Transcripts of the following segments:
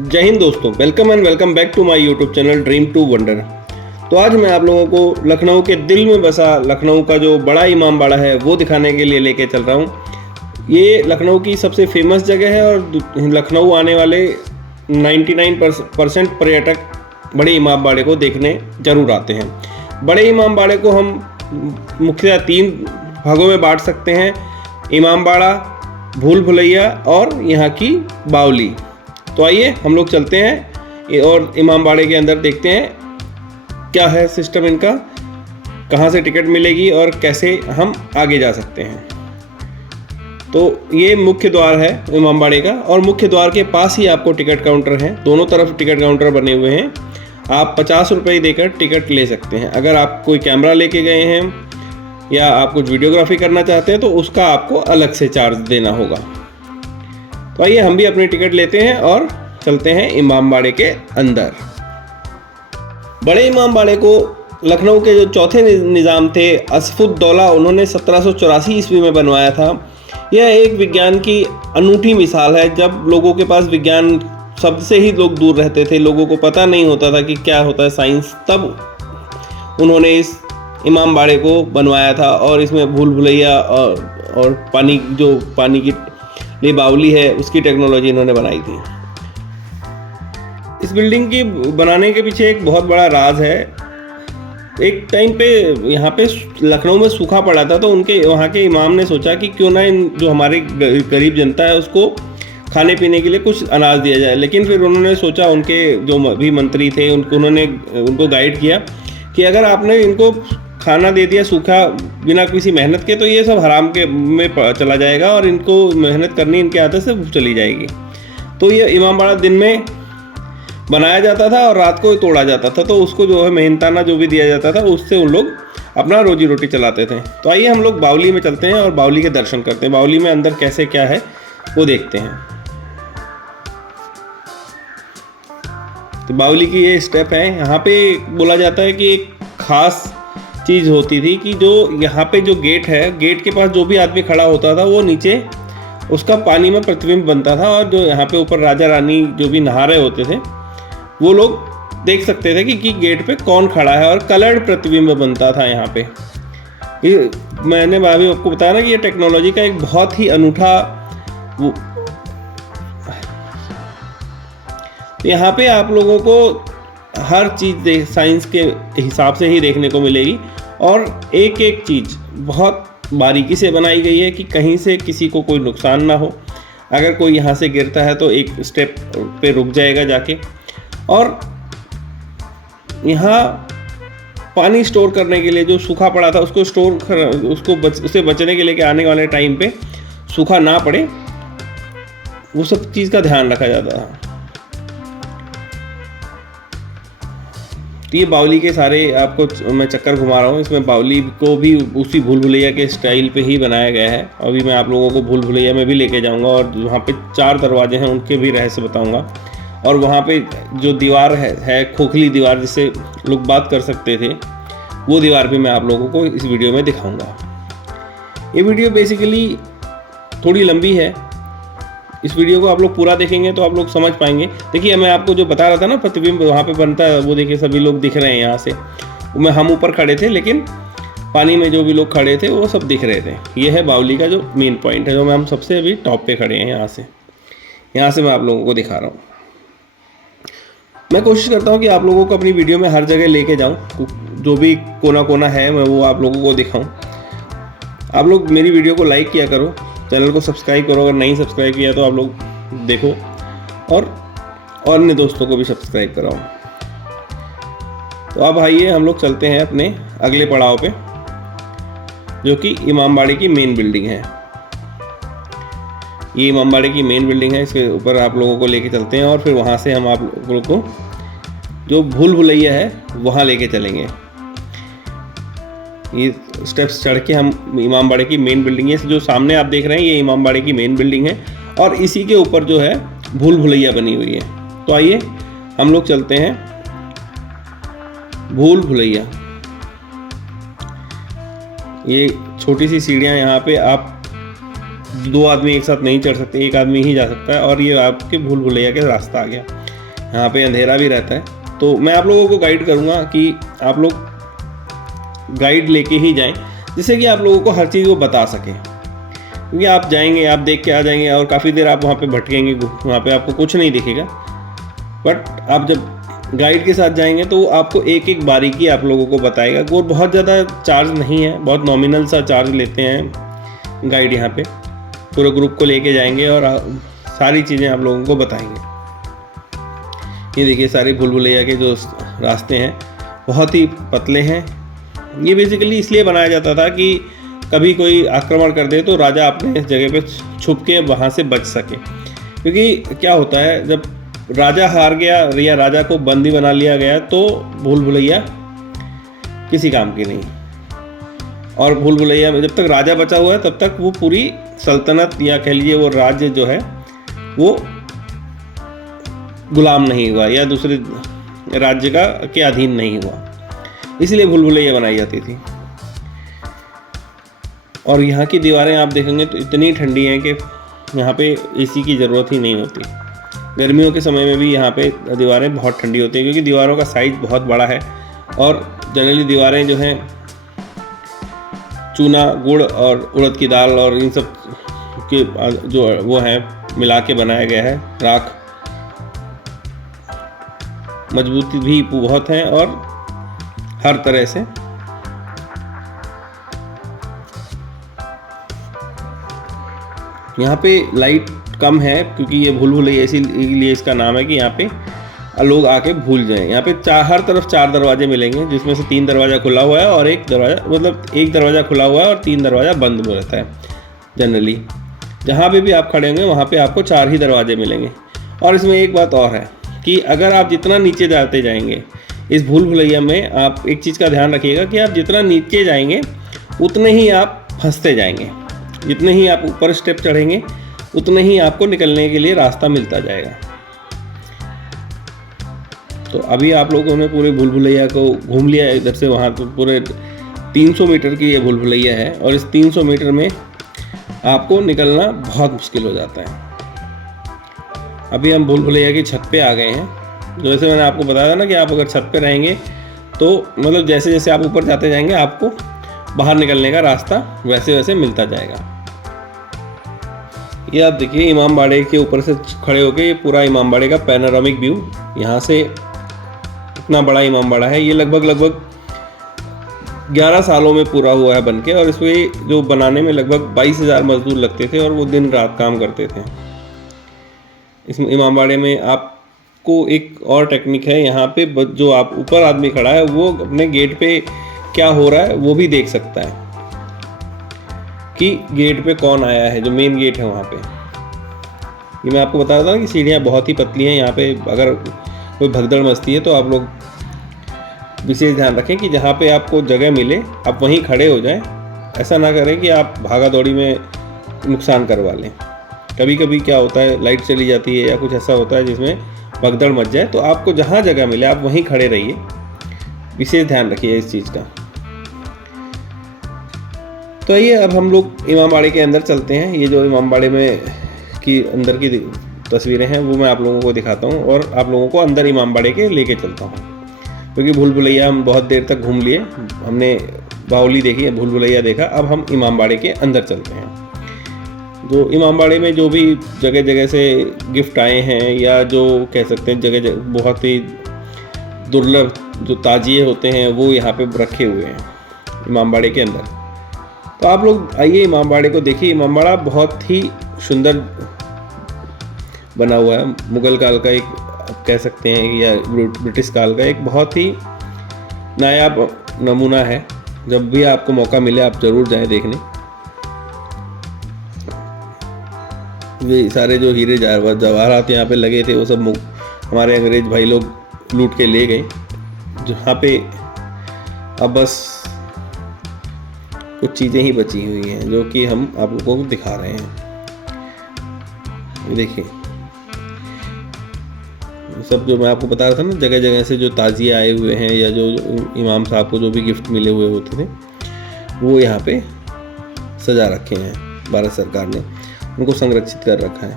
जय हिंद दोस्तों, welcome and welcome back to my YouTube channel dream to wonder. तो आज मैं आप लोगों को लखनऊ के दिल में बसा लखनऊ का जो बड़ा इमाम बाड़ा है वो दिखाने के लिए लेके चल रहा हूँ। ये लखनऊ की सबसे फेमस जगह है और लखनऊ आने वाले 99% पर्यटक बड़े इमाम बाड़े को देखने जरूर आते हैं। बड़े इमाम बाड़े को हम मुख्यतः 3 भागों में बांट सकते हैं: इमाम बाड़ा, भूल भुलैया और यहाँ की बावली। तो आइए हम लोग चलते हैं और इमाम बाड़े के अंदर देखते हैं क्या है सिस्टम इनका, कहाँ से टिकट मिलेगी और कैसे हम आगे जा सकते हैं। तो ये मुख्य द्वार है इमाम बाड़े का और मुख्य द्वार के पास ही आपको टिकट काउंटर है। दोनों तरफ टिकट काउंटर बने हुए हैं। आप 50 रुपये देकर टिकट ले सकते हैं। अगर आप कोई कैमरा लेके गए हैं या आप कुछ वीडियोग्राफी करना चाहते हैं तो उसका आपको अलग से चार्ज देना होगा। तो आइए हम भी अपनी टिकट लेते हैं और चलते हैं इमाम बाड़े के अंदर। बड़े इमाम बाड़े को लखनऊ के जो चौथे निज़ाम थे असफुद्दौला, उन्होंने 1784 ईस्वी में बनवाया था। यह एक विज्ञान की अनूठी मिसाल है। जब लोगों के पास विज्ञान शब्द से ही लोग दूर रहते थे, लोगों को पता नहीं होता था कि क्या होता है साइंस, तब उन्होंने इस इमाम बाड़े को बनवाया था और इसमें भूल भुलैया और पानी की लिए बावली है उसकी टेक्नोलॉजी इन्होंने बनाई थी। इस बिल्डिंग की बनाने के पीछे एक बहुत बड़ा राज है। एक टाइम पे यहाँ पे लखनऊ में सूखा पड़ा था, तो उनके वहाँ के इमाम ने सोचा कि क्यों ना इन जो हमारी गरीब जनता है उसको खाने पीने के लिए कुछ अनाज दिया जाए। लेकिन फिर उन्होंने सोचा, उनके जो भी मंत्री थे उनको गाइड किया कि अगर आपने इनको खाना दे दिया सूखा बिना किसी मेहनत के तो ये सब हराम के में चला जाएगा और इनको मेहनत करनी इनके आदत से चली जाएगी। तो ये इमाम बाड़ा दिन में बनाया जाता था और रात को तोड़ा जाता था। तो उसको जो है मेहनताना जो भी दिया जाता था उससे उन लोग अपना रोजी रोटी चलाते थे। तो आइए हम लोग बावली में चलते हैं और बावली के दर्शन करते हैं। बावली में अंदर कैसे क्या है वो देखते हैं। तो बावली की ये स्टेप है। यहाँ पे बोला जाता है कि एक खास चीज़ होती थी कि जो यहाँ पे जो गेट है, गेट के पास जो भी आदमी खड़ा होता था वो नीचे उसका पानी में प्रतिबिंब बनता था और जो यहाँ पे ऊपर राजा रानी जो भी नहा रहे होते थे वो लोग देख सकते थे कि गेट पे कौन खड़ा है और कलर्ड प्रतिबिंब बनता था यहाँ पे। ये मैंने अभी आपको बताया ना कि ये टेक्नोलॉजी का एक बहुत ही अनूठा यहाँ पे आप लोगों को हर चीज़ साइंस के हिसाब से ही देखने को मिलेगी और एक एक चीज़ बहुत बारीकी से बनाई गई है कि कहीं से किसी को कोई नुकसान ना हो। अगर कोई यहाँ से गिरता है तो एक स्टेप पे रुक जाएगा जाके। और यहाँ पानी स्टोर करने के लिए जो सूखा पड़ा था उसको उससे बचने के लिए कि आने वाले टाइम पे सूखा ना पड़े, वो सब चीज़ का ध्यान रखा जाता था। तो ये बावली के सारे आपको मैं चक्कर घुमा रहा हूँ। इसमें बावली को भी उसी भूल भुलैया के स्टाइल पे ही बनाया गया है। अभी मैं आप लोगों को भूल भुलैया में भी लेके जाऊँगा और वहाँ पे 4 दरवाजे हैं उनके भी रहस्य बताऊँगा। और वहाँ पे जो दीवार है खोखली दीवार जिससे लोग बात कर सकते थे, वो दीवार भी मैं आप लोगों को इस वीडियो में दिखाऊँगा। ये वीडियो बेसिकली थोड़ी लंबी है। इस वीडियो को आप लोग पूरा देखेंगे तो आप लोग समझ पाएंगे। देखिए मैं आपको जो बता रहा था ना प्रतिबिंब वहाँ पे बनता है, वो देखिए सभी लोग दिख रहे हैं यहाँ से। हम ऊपर खड़े थे लेकिन पानी में जो भी लोग खड़े थे वो सब दिख रहे थे। ये है बावली का जो मेन पॉइंट है, जो हम सबसे अभी टॉप पे खड़े हैं। यहाँ से मैं आप लोगों को दिखा रहा हूँ। मैं कोशिश करता हूँ कि आप लोगों को अपनी वीडियो में हर जगह लेके जाऊँ, जो भी कोना कोना है मैं वो आप लोगों को दिखाऊँ। आप लोग मेरी वीडियो को लाइक किया करो, चैनल को सब्सक्राइब करो। अगर नहीं सब्सक्राइब किया तो आप लोग देखो और अन्य दोस्तों को भी सब्सक्राइब कराओ। तो अब आइए हम लोग चलते हैं अपने अगले पड़ाव पे, जो कि इमाम बाड़े की मेन बिल्डिंग है। ये इमाम बाड़े की मेन बिल्डिंग है। इसके ऊपर आप लोगों को लेके चलते हैं और फिर वहाँ से हम आप लोगों को जो भूल भुलैया है वहाँ लेके चलेंगे। ये स्टेप्स चढ़ के हम इमाम बाड़े की मेन बिल्डिंग है, जो सामने आप देख रहे हैं ये इमाम बाड़े की मेन बिल्डिंग है और इसी के ऊपर जो है भूल भुलैया बनी हुई है। तो आइए हम लोग चलते हैं भूल भुलैया। ये छोटी सी सीढ़ियाँ, यहाँ पे आप 2 आदमी एक साथ नहीं चढ़ सकते, एक आदमी ही जा सकता है और ये आपके भूल भुलैया के रास्ता आ गया। यहाँ पे अंधेरा भी रहता है। तो मैं आप लोगों को गाइड करूँगा कि आप लोग गाइड लेके ही जाएं, जिससे कि आप लोगों को हर चीज़ वो बता सकें। क्योंकि आप जाएंगे, आप देख के आ जाएंगे और काफ़ी देर आप वहाँ पे भटकेंगे, वहाँ पे आपको कुछ नहीं दिखेगा। बट आप जब गाइड के साथ जाएंगे तो वो आपको एक एक बारीकी आप लोगों को बताएगा। वो बहुत ज़्यादा चार्ज नहीं है, बहुत नॉमिनल सा चार्ज लेते हैं गाइड यहाँ पे। पूरे ग्रुप को लेके जाएंगे और सारी चीज़ें आप लोगों को बताएंगे। ये देखिए सारे भूल भुलैया के जो रास्ते हैं बहुत ही पतले हैं। ये बेसिकली इसलिए बनाया जाता था कि कभी कोई आक्रमण कर दे तो राजा अपने जगह पे छुप के वहाँ से बच सके। क्योंकि क्या होता है, जब राजा हार गया या राजा को बंदी बना लिया गया तो भूल भुलैया किसी काम की नहीं। और भूल भुलैया में जब तक राजा बचा हुआ है तब तक वो पूरी सल्तनत या कह लीजिए वो राज्य जो है वो गुलाम नहीं हुआ या दूसरे राज्य का के अधीन नहीं हुआ। इसलिए भूल भुलैया बनाई जाती थी। और यहाँ की दीवारें आप देखेंगे तो इतनी ठंडी हैं कि यहाँ पे एसी की ज़रूरत ही नहीं होती। गर्मियों के समय में भी यहाँ पे दीवारें बहुत ठंडी होती हैं, क्योंकि दीवारों का साइज़ बहुत बड़ा है। और जनरली दीवारें जो हैं चूना, गुड़ और उड़द की दाल और इन सब के जो वो है मिला के बनाया गया है। राख, मजबूती भी बहुत है और हर तरह से यहाँ पे लाइट कम है, क्योंकि ये भूल भुलैया इसीलिए इसका नाम है कि यहाँ पे लोग आके भूल जाएं। यहाँ पे हर तरफ 4 दरवाजे मिलेंगे, जिसमें से 3 दरवाज़ा खुला हुआ है और एक दरवाज़ा खुला हुआ है और 3 दरवाज़ा बंद हो रहता है। जनरली जहाँ पे भी आप खड़े होंगे वहाँ पे आपको 4 ही दरवाजे मिलेंगे। और इसमें एक बात और है कि अगर आप जितना नीचे जाते जाएंगे इस भूल भुलैया में, आप एक चीज़ का ध्यान रखिएगा कि आप जितना नीचे जाएंगे उतने ही आप फंसते जाएंगे। जितने ही आप ऊपर स्टेप चढ़ेंगे उतने ही आपको निकलने के लिए रास्ता मिलता जाएगा। तो अभी आप लोगों ने पूरे भूल भुलैया को घूम लिया है इधर से वहाँ। तो पूरे 300 मीटर की ये भूल भुलैया है और इस 300 मीटर में आपको निकलना बहुत मुश्किल हो जाता है। अभी हम भूल भुलैया की छत पे आ गए हैं। जैसे मैंने आपको बताया था ना कि आप अगर छत पे रहेंगे तो मतलब जैसे जैसे आप ऊपर जाते जाएंगे आपको बाहर निकलने का रास्ता वैसे वैसे मिलता जाएगा। ये आप देखिए इमामबाड़े के ऊपर से खड़े होके ये पूरा इमामबाड़े का पैनोरामिक व्यू। यहाँ से इतना बड़ा इमामबाड़ा है, ये लगभग 11 सालों में पूरा हुआ है बनके। और इसमें जो बनाने में लगभग 22,000 मजदूर लगते थे और वो दिन रात काम करते थे। इस इमामबाड़े में आपको एक और टेक्निक है, यहाँ पे जो आप ऊपर आदमी खड़ा है वो अपने गेट पे क्या हो रहा है वो भी देख सकता है कि गेट पे कौन आया है। जो मेन गेट है वहाँ पे, ये मैं आपको बता रहा था कि सीढ़ियाँ बहुत ही पतली हैं। यहाँ पे अगर कोई भगदड़ मचती है तो आप लोग विशेष ध्यान रखें कि जहाँ पे आपको जगह मिले आप वहीं खड़े हो जाएं। ऐसा ना करें कि आप भागा दौड़ी में नुकसान करवा लें। कभी कभी क्या होता है, लाइट चली जाती है या कुछ ऐसा होता है जिसमें भगदड़ मच जाए, तो आपको जहाँ जगह मिले आप वहीं खड़े रहिए। विशेष ध्यान रखिए इस चीज़ का। तो आइए अब हम लोग इमामबाड़े के अंदर चलते हैं। ये जो इमामबाड़े में की अंदर की तस्वीरें हैं वो मैं आप लोगों को दिखाता हूँ और आप लोगों को अंदर इमामबाड़े के लेके चलता हूँ। क्योंकि भूल भुलैया हम बहुत देर तक घूम लिए, हमने बावली देखी, भूल भुलैया देखा, अब हम इमामबाड़े के अंदर चलते हैं। जो इमामबाड़े में जो भी जगह जगह से गिफ्ट आए हैं या जो कह सकते हैं जगह बहुत ही दुर्लभ जो ताजिए होते हैं वो यहाँ पे रखे हुए हैं इमामबाड़े के अंदर। तो आप लोग आइए इमामबाड़े को देखिए। इमामबाड़ा बहुत ही सुंदर बना हुआ है। मुग़ल काल का एक कह सकते हैं या ब्रिटिश काल का एक बहुत ही नायाब नमूना है। जब भी आपको मौका मिले आप ज़रूर जाएं देखने। वे सारे जो हीरे जवाहरात यहाँ पे लगे थे वो सब हमारे अंग्रेज भाई लोग लूट के ले गए। जहाँ पे अब बस कुछ चीज़ें ही बची हुई हैं जो कि हम आप लोगों को दिखा रहे हैं। देखिए सब जो मैं आपको बता रहा था ना, जगह जगह से जो ताजिए आए हुए हैं या जो इमाम साहब को जो भी गिफ्ट मिले हुए होते थे वो यहाँ पे सजा रखे हैं। भारत सरकार ने उनको संरक्षित कर रखा है।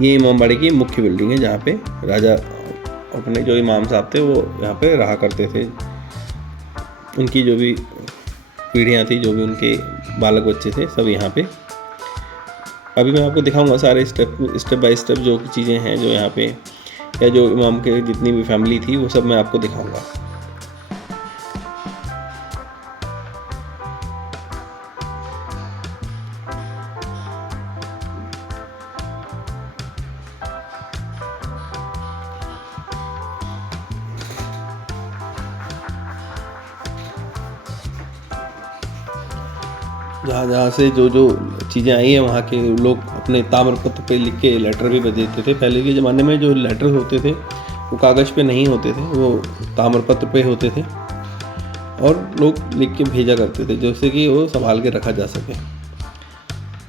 ये इमामबाड़े की मुख्य बिल्डिंग है जहाँ पे राजा अपने जो इमाम साहब थे वो यहाँ पे रहा करते थे। उनकी जो भी पीढ़ियाँ थी, जो भी उनके बालक बच्चे थे, सब यहाँ पे। अभी मैं आपको दिखाऊंगा सारे स्टेप बाय स्टेप जो चीज़ें हैं जो यहाँ पे, या जो इमाम के जितनी भी फैमिली थी वो सब मैं आपको दिखाऊंगा। जहाँ से जो चीज़ें आई हैं वहाँ के लोग अपने ताम्रपत्र पे लिख के लेटर भी भेज देते थे। पहले के ज़माने में जो लेटर होते थे वो कागज़ पे नहीं होते थे, वो ताम्रपत्र पे होते थे और लोग लिख के भेजा करते थे जिससे कि वो संभाल के रखा जा सके।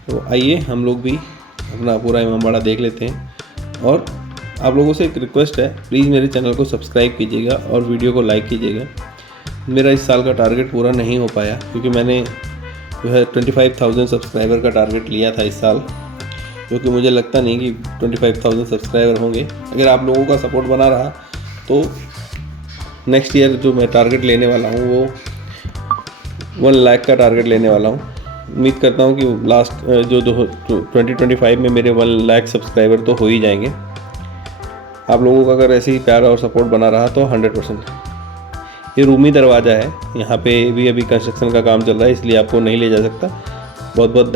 तो आइए हम लोग भी अपना पूरा इमामबाड़ा देख लेते हैं। और आप लोगों से एक रिक्वेस्ट है, प्लीज़ मेरे चैनल को सब्सक्राइब कीजिएगा और वीडियो को लाइक कीजिएगा। मेरा इस साल का टारगेट पूरा नहीं हो पाया क्योंकि मैंने जो है 25,000 सब्सक्राइबर का टारगेट लिया था इस साल, जो कि मुझे लगता नहीं कि 25,000 सब्सक्राइबर होंगे। अगर आप लोगों का सपोर्ट बना रहा तो नेक्स्ट ईयर जो मैं टारगेट लेने वाला हूँ वो 1 लाख का टारगेट लेने वाला हूँ। उम्मीद करता हूँ कि लास्ट जो 2025 में मेरे 1 लाख सब्सक्राइबर तो हो ही जाएंगे। आप लोगों का अगर ऐसे ही प्यार और सपोर्ट बना रहा तो 100%। ये रूमी दरवाज़ा है, यहाँ पे भी अभी कंस्ट्रक्शन का काम चल रहा है इसलिए आपको नहीं ले जा सकता। बहुत बहुत